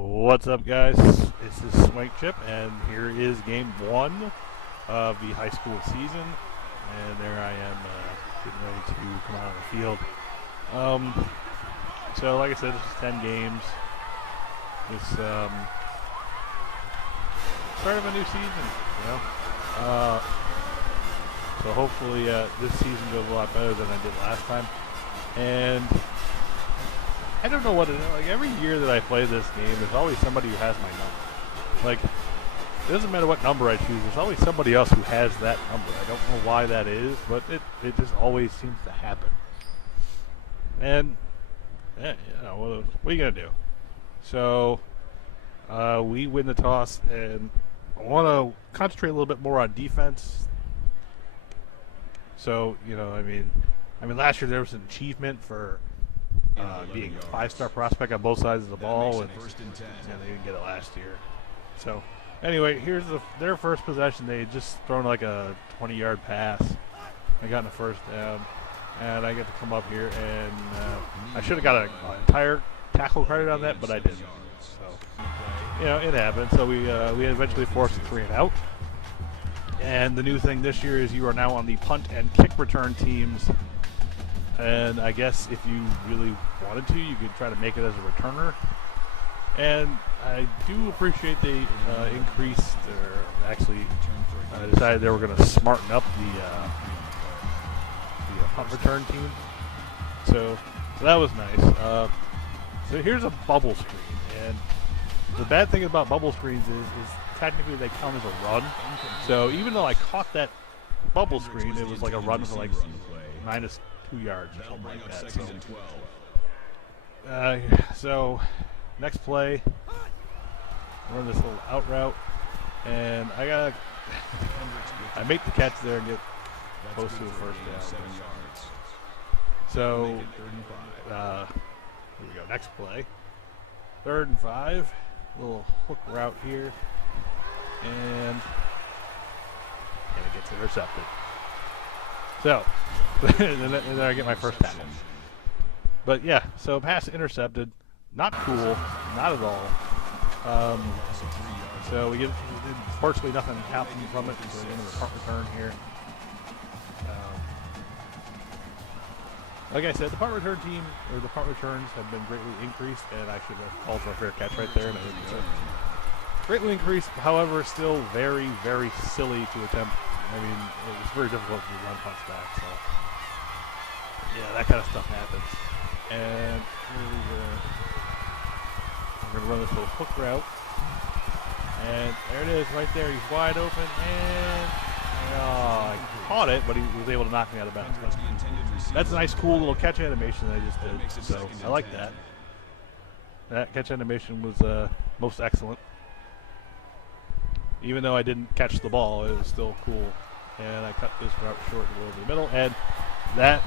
What's up, guys? This is Swank Chip, and here is game one of the high school season. And there I am getting ready to come out on the field. So like I said, this is 10 games. This start of a new season, you know. So hopefully this season goes a lot better than I did last time. And I don't know what it is. Like, every year that I play this game, there's always somebody who has my number. Like, it doesn't matter what number I choose, there's always somebody else who has that number. I don't know why that is, but it just always seems to happen. And, yeah, you know, what are you going to do? So, we win the toss, and I want to concentrate a little bit more on defense. So, you know, I mean, last year there was an achievement for being a five-star prospect on both sides of the ball, and they didn't get it last year. So, anyway, here's their first possession. They had just thrown like a 20-yard pass. I got in the first down, and I get to come up here, and I should have got an entire tackle credit on that, but I didn't. So, you know, it happened. So we eventually forced a 3-and-out. And the new thing this year is you are now on the punt and kick return teams. And I guess if you really wanted to, you could try to make it as a returner. And I do appreciate they increased, or actually decided they were going to smarten up the punt return team. So that was nice. So here's a bubble screen. And the bad thing about bubble screens is technically they count as a run. So even though I caught that bubble screen, it was like a run for like minus 2 yards or something like that. So next play, run this little out route, and I make the catch there and get close to the first down. So here we go. Next play, 3rd and 5, little hook route here, and it gets intercepted. So, and then I get my first tackle. But yeah, so pass intercepted. Not cool. Not at all. So we get virtually nothing happening from it. So we're into the punt return here. Like I said, the punt return team, or the punt returns have been greatly increased, and I should have called for a fair catch right there. And I didn't do it. Greatly increased, however, still very, very silly to attempt. I mean, it's very difficult to run punts back, so yeah, that kind of stuff happens. And we're going to run this little hook route, and there it is, right there. He's wide open, and I caught it, but he was able to knock me out of bounds. That's a nice, cool little catch animation that I just did. So I like that. That catch animation was most excellent. Even though I didn't catch the ball, it was still cool. And I cut this route short and go over the middle. And that,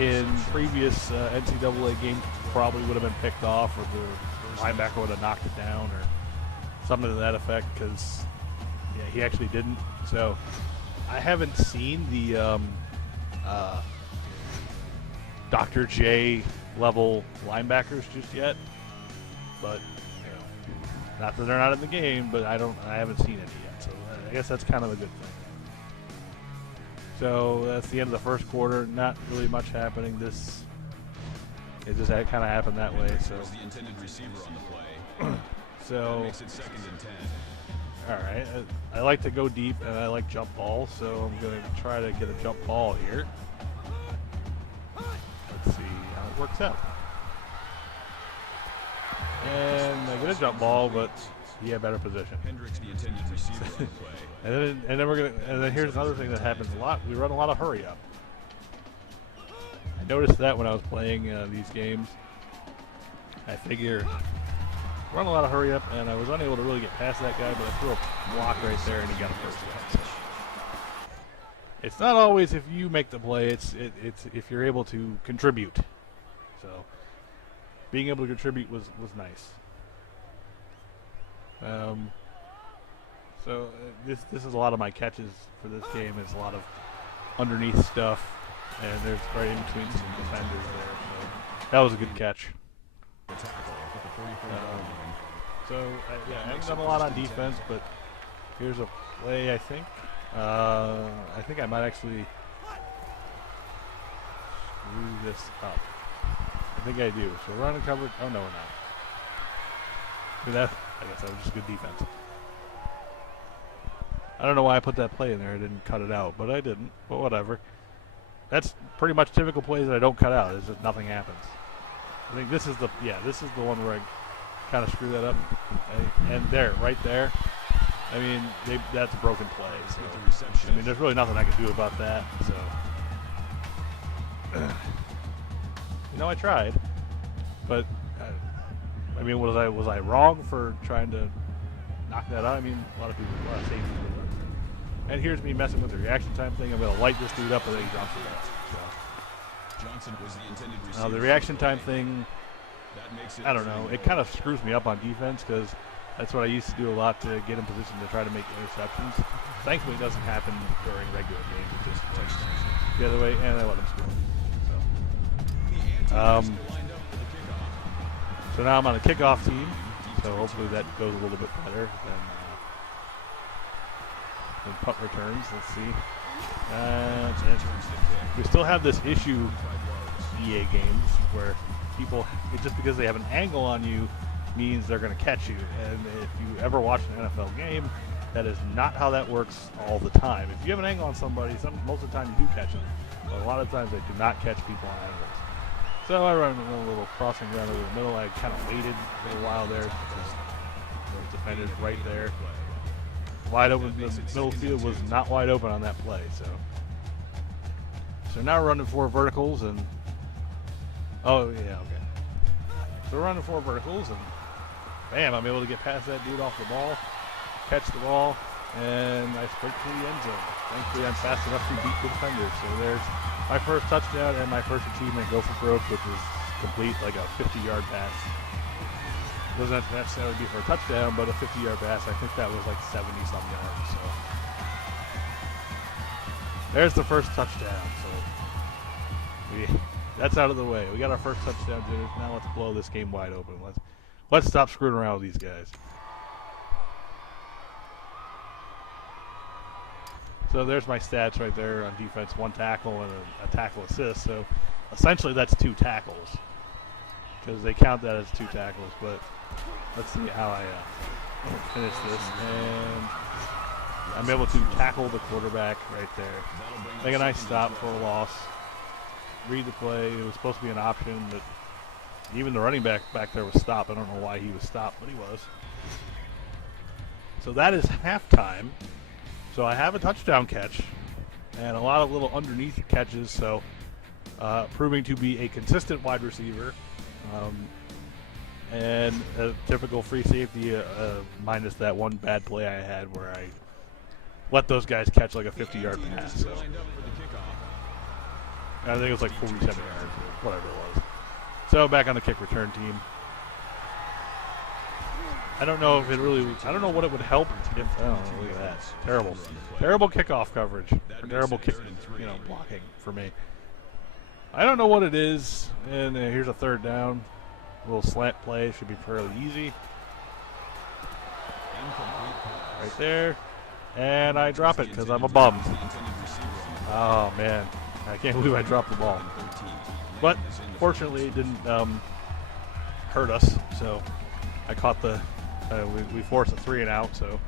in previous NCAA games, probably would have been picked off, or the linebacker would have knocked it down, or something to that effect, because, yeah, he actually didn't. So I haven't seen the Dr. J level linebackers just yet. But not that they're not in the game, but I haven't seen any yet, so I guess that's kind of a good thing. So that's the end of the first quarter. Not really much happening. It just kind of happened that way. So the intended receiver on the play. So makes it 2nd and 10. All right, I like to go deep, and I like jump balls, so I'm going to try to get a jump ball here. Let's see how it works out. And I get a jump ball, but he had better position. Hendricks, the intended receiver on the play. and then here's another thing that happens a lot. We run a lot of hurry up. I noticed that when I was playing these games. I figure run a lot of hurry up, and I was unable to really get past that guy, but I threw a block right there, and he got a first down. It's not always if you make the play. It's if you're able to contribute. So being able to contribute was nice. So this is a lot of my catches for this game. It's a lot of underneath stuff, and there's right in between some defenders there. So that was a good catch. So, yeah, I haven't done a lot on defense, but here's a play, I think. I think I might actually screw this up. I think I do. So run and cover. Oh, no, we're not. I guess that was just good defense. I don't know why I put that play in there. I didn't cut it out, but I didn't. But whatever. That's pretty much typical plays that I don't cut out. It's just nothing happens. I think this is the one where I kind of screw that up. And there, right there. I mean, that's a broken play. So, I mean, there's really nothing I can do about that. So, I tried, but I mean, was I wrong for trying to knock that out? I mean, a lot of safeties would. And here's me messing with the reaction time thing. I'm gonna light this dude up, and then he drops it back. So. Johnson was the intended receiver. Now the reaction time thing, I don't know. It kind of screws me up on defense because that's what I used to do a lot to get in position to try to make interceptions. Thankfully, it doesn't happen during regular games. It just the other way, and I let him score. So now I'm on a kickoff team. So hopefully that goes a little bit better than punt returns. Let's see. We still have this issue EA games where people, just because they have an angle on you means they're going to catch you. And if you ever watch an NFL game, that is not how that works all the time. If you have an angle on somebody, most of the time you do catch them. But a lot of times they do not catch people on angles. So I run a little crossing down over the middle. I kind of waited for a while there because the defender's right there. Wide open. The middle field was not wide open on that play. So now we're running 4 verticals and so we're running 4 verticals and bam, I'm able to get past that dude off the ball, catch the ball, and I sprint to the end zone. Thankfully, I'm fast enough to beat the defender. So there's my first touchdown and my first achievement, go for broke, which is complete like a 50-yard pass. It doesn't necessarily be for a touchdown, but a 50-yard pass. I think that was like 70-some yards. So there's the first touchdown. So that's out of the way. We got our first touchdown, dude. Now let's blow this game wide open. Let's stop screwing around with these guys. So there's my stats right there on defense: 1 tackle and a tackle assist. So essentially that's 2 tackles because they count that as 2 tackles. But let's see how I finish this. And I'm able to tackle the quarterback right there. Make a nice stop for a loss. Read the play. It was supposed to be an option, but even the running back there was stopped. I don't know why he was stopped, but he was. So that is halftime. So I have a touchdown catch and a lot of little underneath catches, so proving to be a consistent wide receiver. And a typical free safety minus that one bad play I had where I let those guys catch like a 50-yard pass. So. I think it was like 47 yards or whatever it was. So back on the kick return team. I don't know if it really, I don't know what it would help if, oh, look at that. Terrible kickoff coverage. Or terrible blocking for me. I don't know what it is. And here's a 3rd down. A little slant play. Should be fairly easy. Right there. And I drop it because I'm a bum. Oh, man. I can't believe I dropped the ball. But fortunately, it didn't hurt us. So I caught the, we forced a 3 and out. So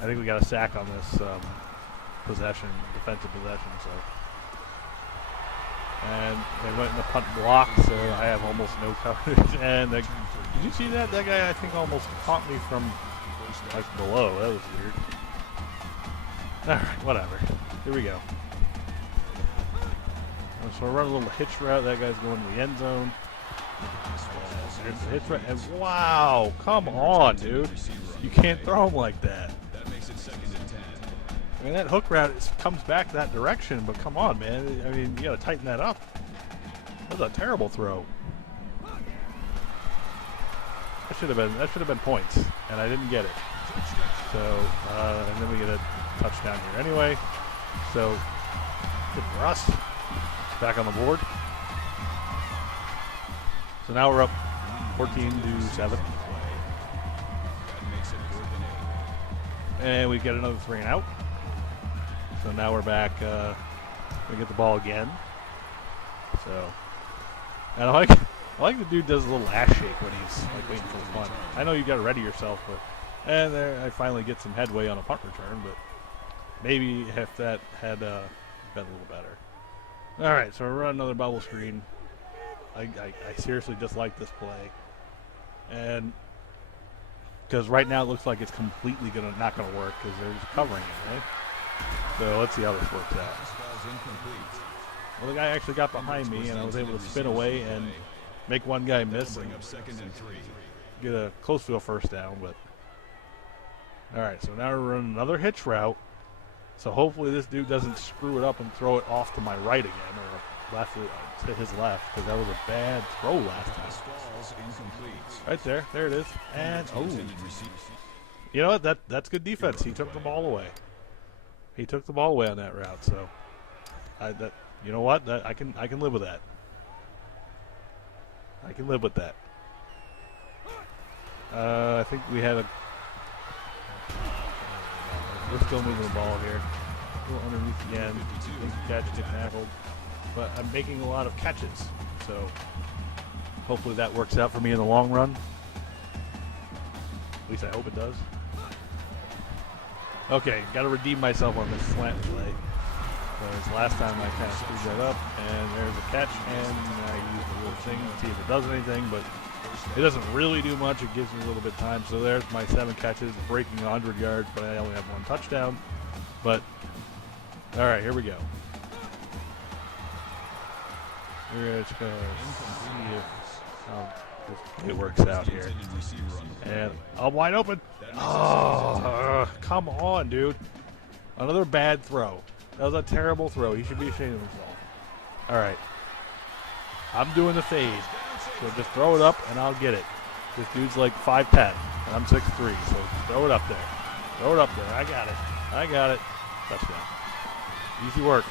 I think we got a sack on this defensive possession. So. And they went in the punt block, so I have almost no coverage. And did you see that? That guy, I think, almost caught me from like below. That was weird. All right, whatever. Here we go. So I run a little hitch route. That guy's going to the end zone. There's the hitch route. And wow, come on, dude. You can't throw him like that. That makes it 2nd and 10. I mean, that hook route comes back that direction, but come on, man. I mean, you got to tighten that up. That was a terrible throw. That should have been points, and I didn't get it. So, and then we get a touchdown here anyway. So, good for us. Back on the board. So now we're up 14-7. And we get another 3 and out. So now we're back. We get the ball again. So, and I like the dude does a little ass shake when he's like waiting for the punt. I know you got to ready yourself, but and there I finally get some headway on a punt return, but maybe if that had been a little better. All right, so we run another bubble screen. I seriously dislike this play, and because right now it looks like it's completely not gonna work because they're just covering it, right? So let's see how this works out. Well, the guy actually got behind me, and I was able to spin away and make one guy miss and get a close to a first down. But all right, so now we're running another hitch route. So hopefully this dude doesn't screw it up and throw it off to my right again or left to his left, because that was a bad throw last time. Right there, there it is, and oh, you know what? That's good defense. He took the ball away. He took the ball away on that route. So you know what? I can live with that. I can live with that. I think we had a. We're still moving the ball here. A little underneath again. Catch, get tackled. But I'm making a lot of catches, so hopefully that works out for me in the long run. At least I hope it does. Okay, got to redeem myself on this slant play. Because last time I kind of screwed that up, and there's a catch, and I use the little thing to see if it does anything, but it doesn't really do much. It gives me a little bit of time. So there's my 7 catches, breaking 100 yards, but I only have 1 touchdown. But, all right, here we go. We're just going to see if it works out here. And I'm wide open. Oh, come on, dude. Another bad throw. That was a terrible throw. He should be ashamed of himself. All right. I'm doing the fade. So just throw it up, and I'll get it. This dude's like 5'10", and I'm 6'3", so throw it up there. Throw it up there. I got it. I got it. Touchdown. Easy work.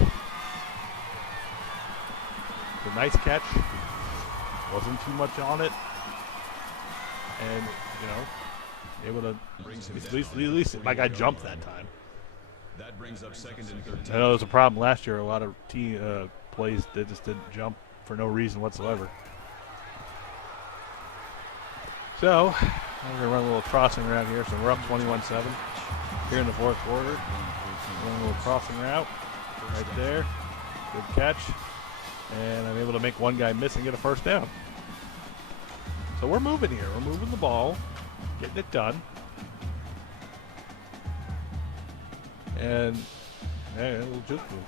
It's a nice catch. Wasn't too much on it. And, able to at least my guy jumped that time. That brings up 2nd and 13. I know there was a problem last year. A lot of plays they just didn't jump for no reason whatsoever. So I'm going to run a little crossing route here. So we're up 21-7 here in the 4th quarter. Run a little crossing route right there. Good catch. And I'm able to make one guy miss and get a first down. So we're moving here. We're moving the ball, getting it done. And hey, a little juke move.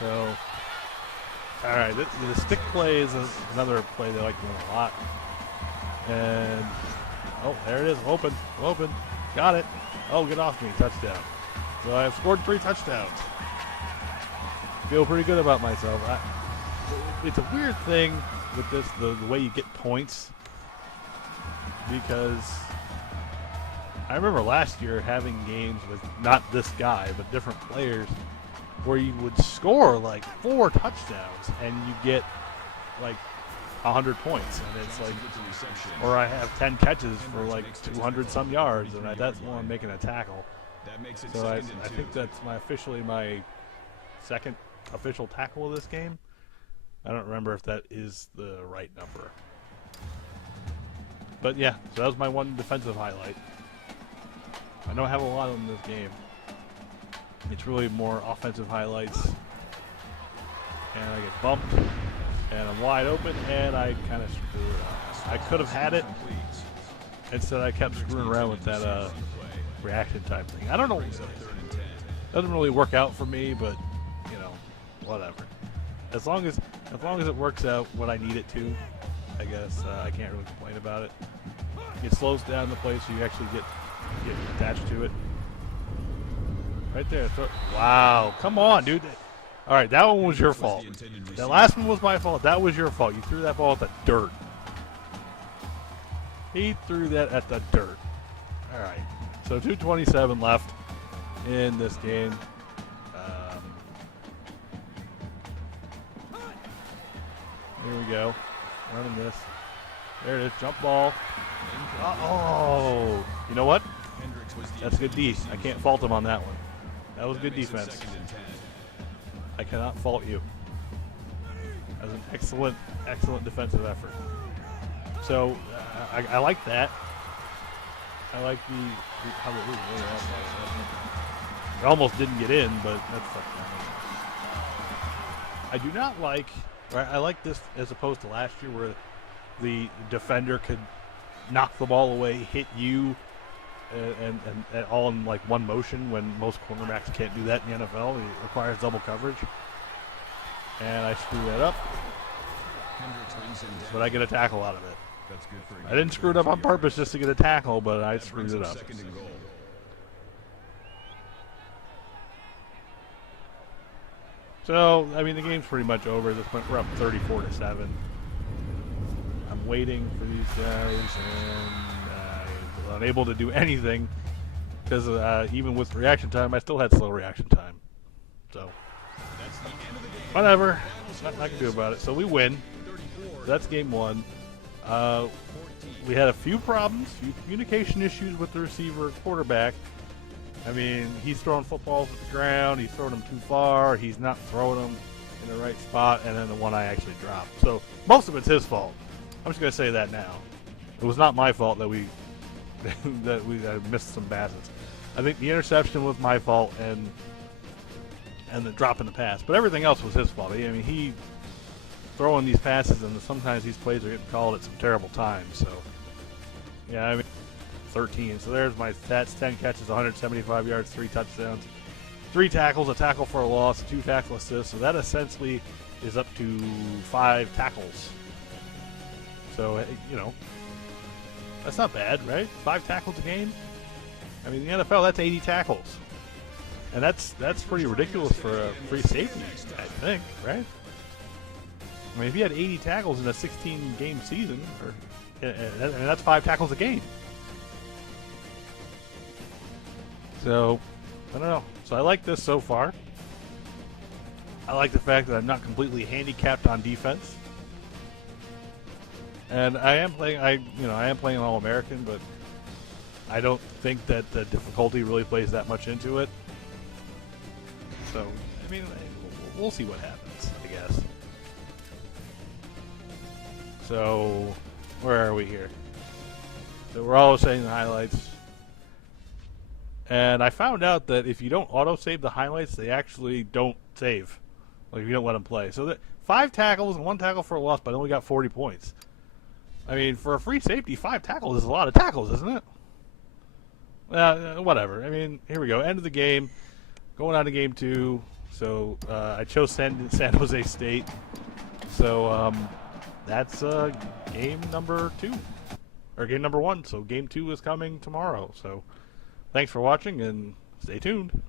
So, all right, the stick play is another play they like doing a lot. And oh, there it is, open, got it. Oh, get off me, touchdown. So I've scored 3 touchdowns. Feel pretty good about myself. It's a weird thing with this, the way you get points, because I remember last year having games with not this guy, but different players, where you would score like 4 touchdowns and you get like 100 points, and it's like, or I have 10 catches for like 200 some yards, and that's when I'm making a tackle. So I think that's officially my 2nd official tackle of this game. I don't remember if that is the right number. But yeah, so that was my one defensive highlight. I don't have a lot of them in this game. It's really more offensive highlights. And I get bumped, and I'm wide open, and I kind of screw it up. I could have had it. Instead, I kept screwing around with that reaction time thing. I don't know. It doesn't really work out for me, but whatever. As long as it works out what I need it to, I guess I can't really complain about it. It slows down the play so you actually get attached to it. Right there. Wow. Come on, dude. All right, that one was your fault. That last one was my fault. That was your fault. You threw that ball at the dirt. He threw that at the dirt. All right. So 2:27 left in this game. Here we go. Running this. There it is, jump ball. Oh, you know what? That's good D. I can't fault him on that one. That was good defense. I cannot fault you. That was an excellent, excellent defensive effort. So I like that. I like the how it almost didn't get in, but that's fine. I do not like. I like this as opposed to last year, where the defender could knock the ball away, hit you, and all in like one motion. When most cornerbacks can't do that in the NFL, it requires double coverage. And I screwed that up, but I get a tackle out of it. I didn't screw it up on purpose just to get a tackle, but I screwed it up. So, I mean, the game's pretty much over at this point. We're up 34-7. I'm waiting for these guys, and I'm unable to do anything because even with reaction time, I still had slow reaction time. So, whatever. Nothing I can do about it. So we win. That's game one. We had a few problems, few communication issues with the receiver quarterback. I mean, he's throwing footballs at the ground. He's throwing them too far. He's not throwing them in the right spot. And then the one I actually dropped. So most of it's his fault. I'm just going to say that now. It was not my fault that we missed some passes. I think the interception was my fault and the drop in the pass. But everything else was his fault. I mean, he throwing these passes, and sometimes these plays are getting called at some terrible times. So, yeah, I mean, 13. So there's my stats: 10 catches, 175 yards, 3 touchdowns, 3 tackles, a tackle for a loss, 2 tackle assists. So that essentially is up to 5 tackles. So, you know, that's not bad, right? 5 tackles a game. I mean, the NFL, that's 80 tackles, and that's pretty ridiculous for a free safety, I think, right? I mean, if you had 80 tackles in a 16-game season, and that's 5 tackles a game. So, I don't know. So I like this so far. I like the fact that I'm not completely handicapped on defense. And I am playing. I am playing All-American, but I don't think that the difficulty really plays that much into it. So, I mean, we'll see what happens, I guess. So, where are we here? So we're all saying the highlights. And I found out that if you don't auto-save the highlights, they actually don't save. Like, if you don't let them play. So, 5 tackles and 1 tackle for a loss, but I only got 40 points. I mean, for a free safety, 5 tackles is a lot of tackles, isn't it? Whatever. I mean, here we go. End of the game. Going on to game 2. So, I chose San Jose State. So, that's game number 2. Or game number 1. So, game 2 is coming tomorrow. So, thanks for watching, and stay tuned.